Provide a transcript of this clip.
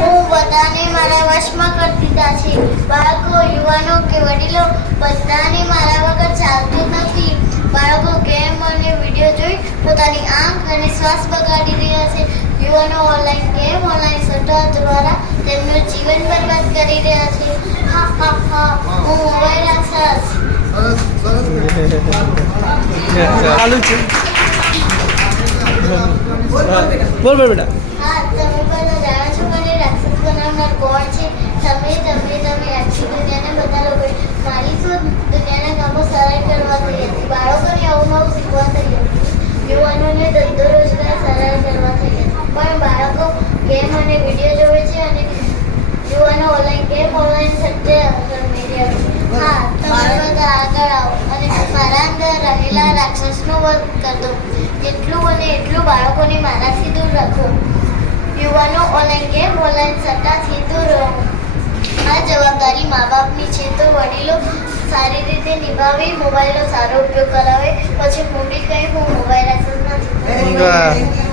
હું બધાને મારા વશમાં કરી દીધા છે. બાળકો, યુવાનો કે વડીલો બધાને મારા વગર ચાલતું નથી. બાળકો ગેમ અને વિડીયો જોઈ પોતાની આંખ અને શ્વાસ બગાડી રહ્યા છે. યુવાનો ઓનલાઈન ગેમ, ઓનલાઈન સટ્ટા દ્વારા તેમનું જીવન બરબાદ કરી રહ્યા છે. હા હા હા, હું મોબાઈલ રાક્ષસ. ચાલુ છે. બોલ બેટા. હા, તમે બધા જાણો છો મને રાક્ષસ બનાવનાર કોણ છે? તમે આખી દુનિયાને બધા લોકો મારી શું દુનિયાના કામો સરળ કરવા થઈ હતી. બાળકોને આવું નવું શીખવા થઈ હતી. યુવાનોને ધંધો રોજગાર સરળ કરવા થઈ હતી. પણ બાળકો ગેમ અને વિડીયો જોવે છે અને યુવાનો ઓનલાઈન ગેમ, ઓનલાઈન સટ્ટે રમી રહ્યા છે. હા, તમે બધા આગળ આવો અને મારા અંદર રહેલા રાક્ષસનો વધ કરતો. જેટલું બને એટલું બાળકોને મારાથી દૂર રાખો. યુવાનો ઓનલાઈન ગેમ, ઓનલાઈન સટ્ટાથી દૂર રહો. આ જવાબદારી મા બાપની છે, તો વડીલો સારી રીતે નિભાવી મોબાઈલનો સારો ઉપયોગ કરાવે. પછી મોટી કંઈ હું મોબાઈલ રાક્ષસ નથી.